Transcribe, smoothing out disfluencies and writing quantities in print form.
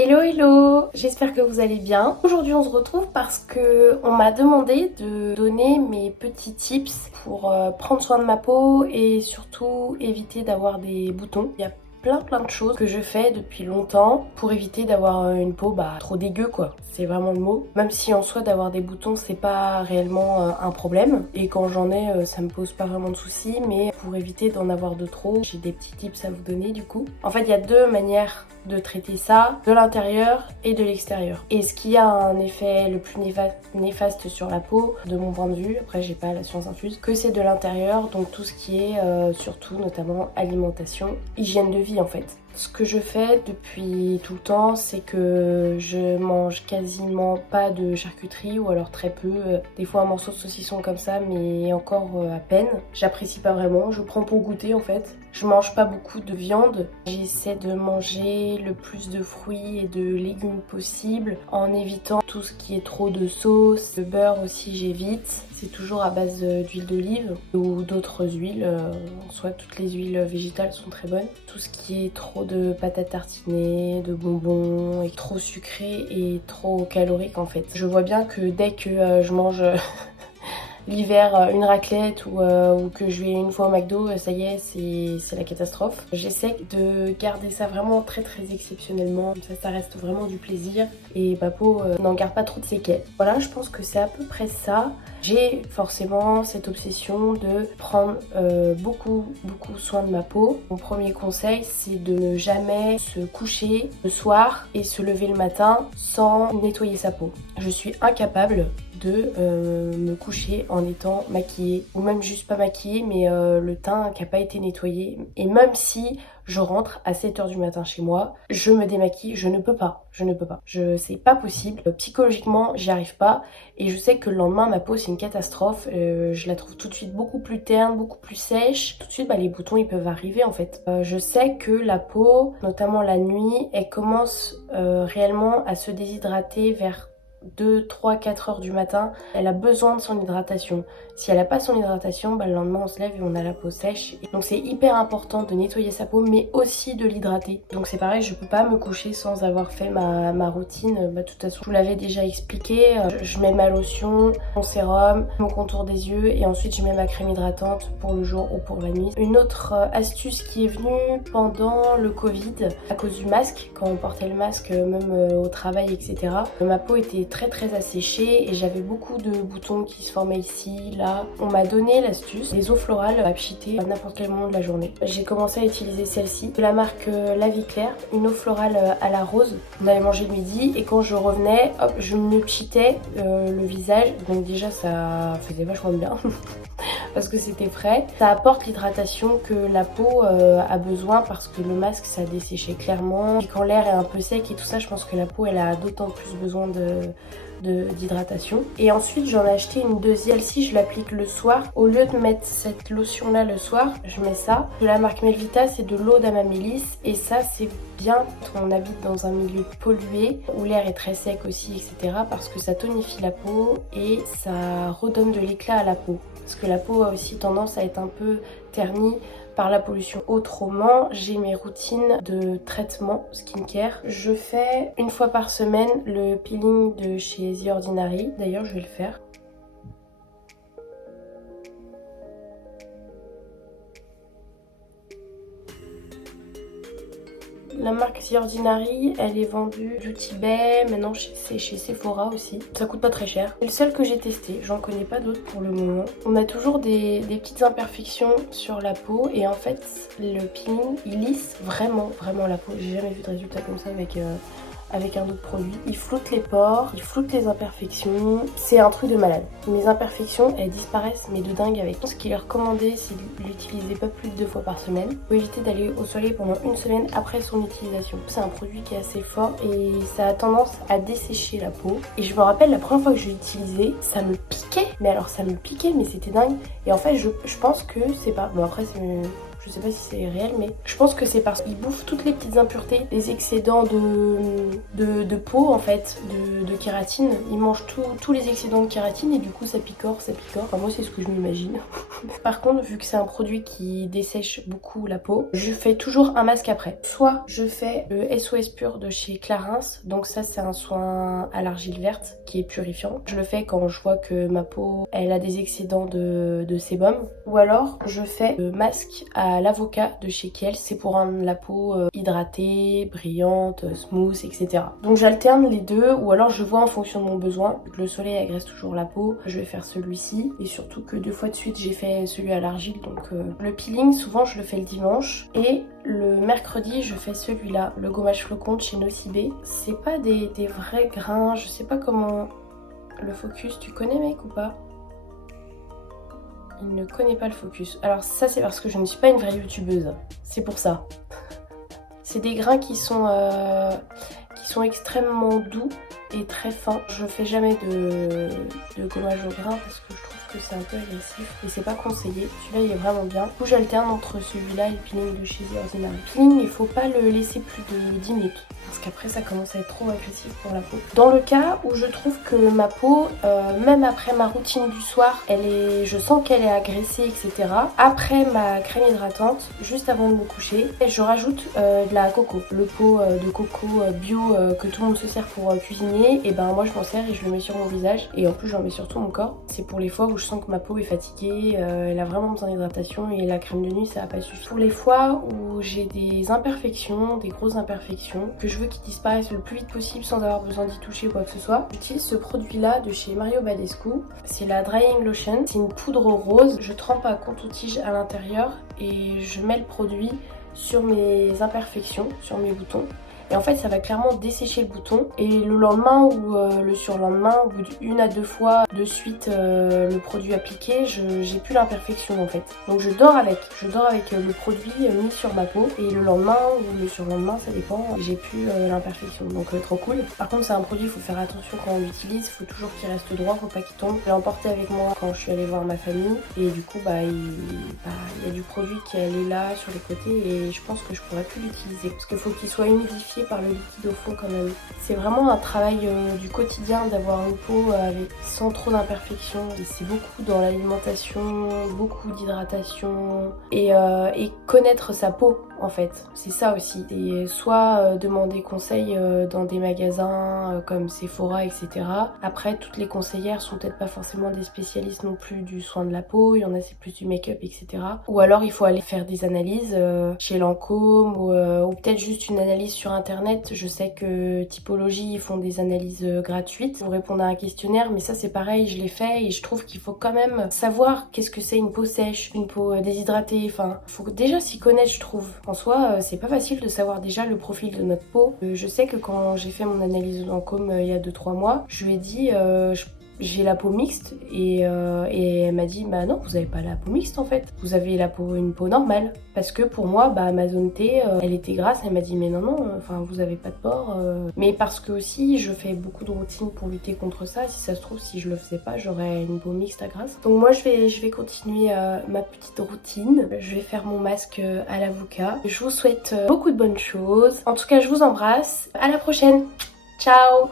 Hello hello, j'espère que vous allez bien. Aujourd'hui on se retrouve parce que on m'a demandé de donner mes petits tips pour prendre soin de ma peau et surtout éviter d'avoir des boutons. Il y a plein de choses que je fais depuis longtemps pour éviter d'avoir une peau trop dégueu quoi. C'est vraiment le mot. Même si en soi d'avoir des boutons c'est pas réellement un problème et quand j'en ai ça me pose pas vraiment de soucis, mais pour éviter d'en avoir de trop, j'ai des petits tips à vous donner du coup. En fait il y a deux manières de traiter ça, de l'intérieur et de l'extérieur. Et ce qui a un effet le plus néfaste sur la peau, de mon point de vue, après j'ai pas la science infuse, que c'est de l'intérieur, donc tout ce qui est surtout notamment alimentation, hygiène de vie en fait. Ce que je fais depuis tout le temps, c'est que je mange quasiment pas de charcuterie ou alors très peu. Des fois un morceau de saucisson comme ça, mais encore à peine. J'apprécie pas vraiment, je prends pour goûter en fait. Je mange pas beaucoup de viande. J'essaie de manger le plus de fruits et de légumes possible en évitant tout ce qui est trop de sauce. Le beurre aussi j'évite. C'est toujours à base d'huile d'olive ou d'autres huiles. En soi, toutes les huiles végétales sont très bonnes. Tout ce qui est trop de pâte à tartiner, de bonbons, et trop sucré et trop calorique en fait. Je vois bien que dès que je mange l'hiver une raclette ou que je vais une fois au McDo, ça y est, c'est la catastrophe. J'essaie de garder ça vraiment très exceptionnellement, ça reste vraiment du plaisir et ma peau n'en garde pas trop de séquelles. Voilà, je pense que c'est à peu près ça. J'ai forcément cette obsession de prendre beaucoup soin de ma peau. Mon premier conseil, c'est de ne jamais se coucher le soir et se lever le matin sans nettoyer sa peau. Je suis incapable de me coucher en étant maquillée, ou même juste pas maquillée, mais le teint qui n'a pas été nettoyé. Et même si je rentre à 7 h du matin chez moi, je me démaquille, je ne peux pas. C'est pas possible. Psychologiquement, j'y arrive pas. Et je sais que le lendemain, ma peau, c'est une catastrophe. Je la trouve tout de suite beaucoup plus terne, beaucoup plus sèche. Tout de suite, les boutons, ils peuvent arriver en fait. Je sais que la peau, notamment la nuit, elle commence réellement à se déshydrater vers 2, 3, 4 heures du matin. Elle a besoin de son hydratation. Si elle n'a pas son hydratation, le lendemain on se lève et on a la peau sèche. Donc c'est hyper important de nettoyer sa peau, mais aussi de l'hydrater. Donc c'est pareil, je peux pas me coucher sans avoir fait ma routine. De toute façon, je vous l'avais déjà expliqué. Je mets ma lotion, mon sérum, mon contour des yeux et ensuite je mets ma crème hydratante pour le jour ou pour la nuit. Une autre astuce qui est venue pendant le Covid, à cause du masque, quand on portait le masque même au travail, etc. Ma peau était très asséchée et j'avais beaucoup de boutons qui se formaient ici, là. On m'a donné l'astuce, les eaux florales à pchiter à n'importe quel moment de la journée. J'ai commencé à utiliser celle-ci, de la marque La Vie Claire, une eau florale à la rose. On avait mangé le midi et quand je revenais, hop, je me pchitais le visage. Donc déjà ça faisait vachement bien. Parce que c'était frais. Ça apporte l'hydratation que la peau a besoin parce que le masque ça desséchait clairement. Et quand l'air est un peu sec et tout ça, je pense que la peau elle a d'autant plus besoin d'hydratation. Et ensuite j'en ai acheté une deuxième. Celle-ci je l'applique le soir. Au lieu de mettre cette lotion là le soir, je mets ça. De la marque Melvita, c'est de l'eau d'Amamélis. Et ça c'est bien quand on habite dans un milieu pollué où l'air est très sec aussi, etc. Parce que ça tonifie la peau et ça redonne de l'éclat à la peau. Parce que la peau a aussi tendance à être un peu ternie par la pollution. Autrement, j'ai mes routines de traitement skincare. Je fais une fois par semaine le peeling de chez The Ordinary. D'ailleurs, je vais le faire. La marque The Ordinary, elle est vendue Beauty Bay, maintenant c'est chez Sephora aussi. Ça coûte pas très cher. C'est le seul que j'ai testé, j'en connais pas d'autres pour le moment. On a toujours des petites imperfections sur la peau et en fait le peeling il lisse vraiment la peau. J'ai jamais vu de résultat comme ça avec un autre produit. Il floute les pores, il floute les imperfections. C'est un truc de malade. Mes imperfections, elles disparaissent, mais de dingue avec. Ce qui est recommandé, c'est de l'utiliser pas plus de 2 fois par semaine. Il faut éviter d'aller au soleil pendant une semaine après son utilisation. C'est un produit qui est assez fort et ça a tendance à dessécher la peau. Et je me rappelle la première fois que je l'ai utilisé, ça me piquait. Mais alors ça me piquait, mais c'était dingue. Et en fait, je pense que c'est pas... Bon après, je Je sais pas si c'est réel, mais je pense que c'est parce qu'ils bouffent toutes les petites impuretés, les excédents de peau en fait, de kératine. Ils mangent tous les excédents de kératine et du coup ça picore, ça picore. Enfin, moi c'est ce que je m'imagine. Par contre, vu que c'est un produit qui dessèche beaucoup la peau, je fais toujours un masque après. Soit je fais le SOS Pur de chez Clarins, donc ça c'est un soin à l'argile verte qui est purifiant. Je le fais quand je vois que ma peau elle a des excédents de sébum. Ou alors je fais le masque à l'avocat de chez Kiehl's, c'est pour rendre la peau hydratée, brillante, smooth, etc. Donc j'alterne les deux, ou alors je vois en fonction de mon besoin. Vu que le soleil agresse toujours la peau, je vais faire celui-ci. Et surtout que 2 fois de suite j'ai fait celui à l'argile, donc le peeling souvent je le fais le dimanche. Et le mercredi je fais celui-là, le gommage flocon de chez Nocibé. C'est pas des vrais grains, je sais pas comment... Le focus, tu connais mec ou pas? Il ne connaît pas le focus. Alors ça c'est parce que je ne suis pas une vraie youtubeuse. C'est pour ça. C'est des grains qui sont extrêmement doux et très fins. Je fais jamais de gommage au grain parce que je trouve que c'est un peu agressif et c'est pas conseillé. Celui-là il est vraiment bien. Du coup j'alterne entre celui-là et le peeling de chez The Ordinary. Le peeling il faut pas le laisser plus de 10 minutes parce qu'après ça commence à être trop agressif pour la peau. Dans le cas où je trouve que ma peau, même après ma routine du soir, je sens qu'elle est agressée, etc. Après ma crème hydratante, juste avant de me coucher, je rajoute de la coco. Le pot de coco bio que tout le monde se sert pour cuisiner, et ben moi je m'en sers et je le mets sur mon visage. Et en plus j'en mets sur tout mon corps. C'est pour les fois où je sens que ma peau est fatiguée, elle a vraiment besoin d'hydratation et la crème de nuit ça va pas suffire. Pour les fois où j'ai des imperfections, des grosses imperfections, que je veux qu'ils disparaissent le plus vite possible sans avoir besoin d'y toucher ou quoi que ce soit, j'utilise ce produit là de chez Mario Badescu. C'est la Drying Lotion, c'est une poudre rose. Je trempe un coton-tige à l'intérieur et je mets le produit sur mes imperfections, sur mes boutons. Et en fait ça va clairement dessécher le bouton. Et le lendemain ou le surlendemain, au bout d'1 à 2 fois de suite le produit appliqué, j'ai plus l'imperfection en fait. Donc je dors avec le produit mis sur ma peau. Et le lendemain ou le surlendemain, ça dépend, j'ai plus l'imperfection. Donc trop cool. Par contre c'est un produit, il faut faire attention quand on l'utilise, il faut toujours qu'il reste droit, faut pas qu'il tombe. Je l'ai emporté avec moi quand je suis allée voir ma famille. Et du coup il y a du produit qui est allé là sur les côtés et je pense que je pourrais plus l'utiliser. Parce qu'il faut qu'il soit humidifié par le liquide au fond quand même. C'est vraiment un travail du quotidien d'avoir une peau sans trop d'imperfections. C'est beaucoup dans l'alimentation, beaucoup d'hydratation et connaître sa peau en fait. C'est ça aussi. Et soit demander conseil dans des magasins comme Sephora, etc. Après, toutes les conseillères sont peut-être pas forcément des spécialistes non plus du soin de la peau. Il y en a c'est plus du make-up, etc. Ou alors il faut aller faire des analyses chez Lancôme ou peut-être juste une analyse sur internet. Je sais que Typologie ils font des analyses gratuites pour répondre à un questionnaire, mais ça c'est pareil, je l'ai fait et je trouve qu'il faut quand même savoir qu'est-ce que c'est une peau sèche, une peau déshydratée. Enfin, faut déjà s'y connaître, je trouve. En soi, c'est pas facile de savoir déjà le profil de notre peau. Je sais que quand j'ai fait mon analyse de Lancôme il y a 2-3 mois, je lui ai dit j'ai la peau mixte et elle m'a dit bah non, vous avez pas la peau mixte en fait, vous avez une peau normale. Parce que pour moi ma zone T elle était grasse, elle m'a dit mais non enfin vous avez pas de pores. Mais parce que aussi je fais beaucoup de routines pour lutter contre ça. Si ça se trouve, si je le faisais pas, j'aurais une peau mixte à grasse. Donc moi je vais continuer ma petite routine. Je vais faire mon masque à l'avocat. Je vous souhaite beaucoup de bonnes choses. En tout cas je vous embrasse, à la prochaine, ciao.